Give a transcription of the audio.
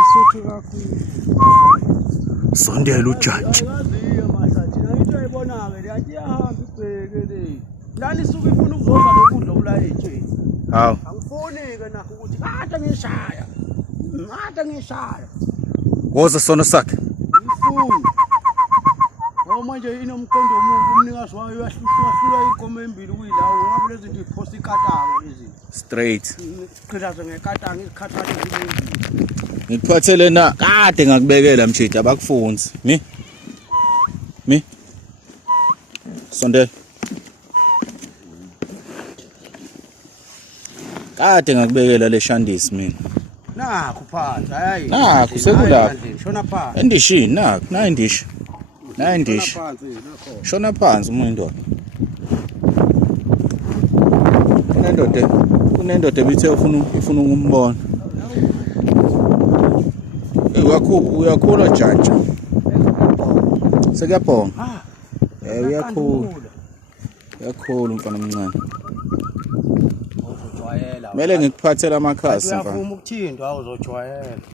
Isuthu kakhulu. Sondela ujantshi. Ayaziyo mahlathina into ayibona-ke le athi iyahamba ibheke le. Lana isuke ifuna ukuzodla lokudla okulayitsheni. Hawu. Angifuni-ke nakho ukuthi kade ngishaya. Kade ngishaya. Woza sona sakhe. Ngifuni. Ngoba manje inomqondo omubi umnikazi wayo uyahlula inkomo embili kuyilawo ngabe lezi zinto iphosa ikatanga lezi. Straight. Iqhilaza ngekatanga ikhathathe zibili. Ngikuphathele na kade ngakubekela mshidi abakufunzi. Mi. Sondela. Kade ngakubekela le shandisi mina. Nakho phansi hayi. Nakho sekulapha. Shona phansi. Endishini nakho, na indishi. Na indishi. Shona phansi uma indoda. Kunendoda ebithe ifuna ukumbona. Uyakhula jantshi. Sekuyabhonga. Uyakhula. Uyakhula umfana omncane. Kumele ngikuphathele amakhasi mfana. Uyavuma ukuthindwa awuzojwayela.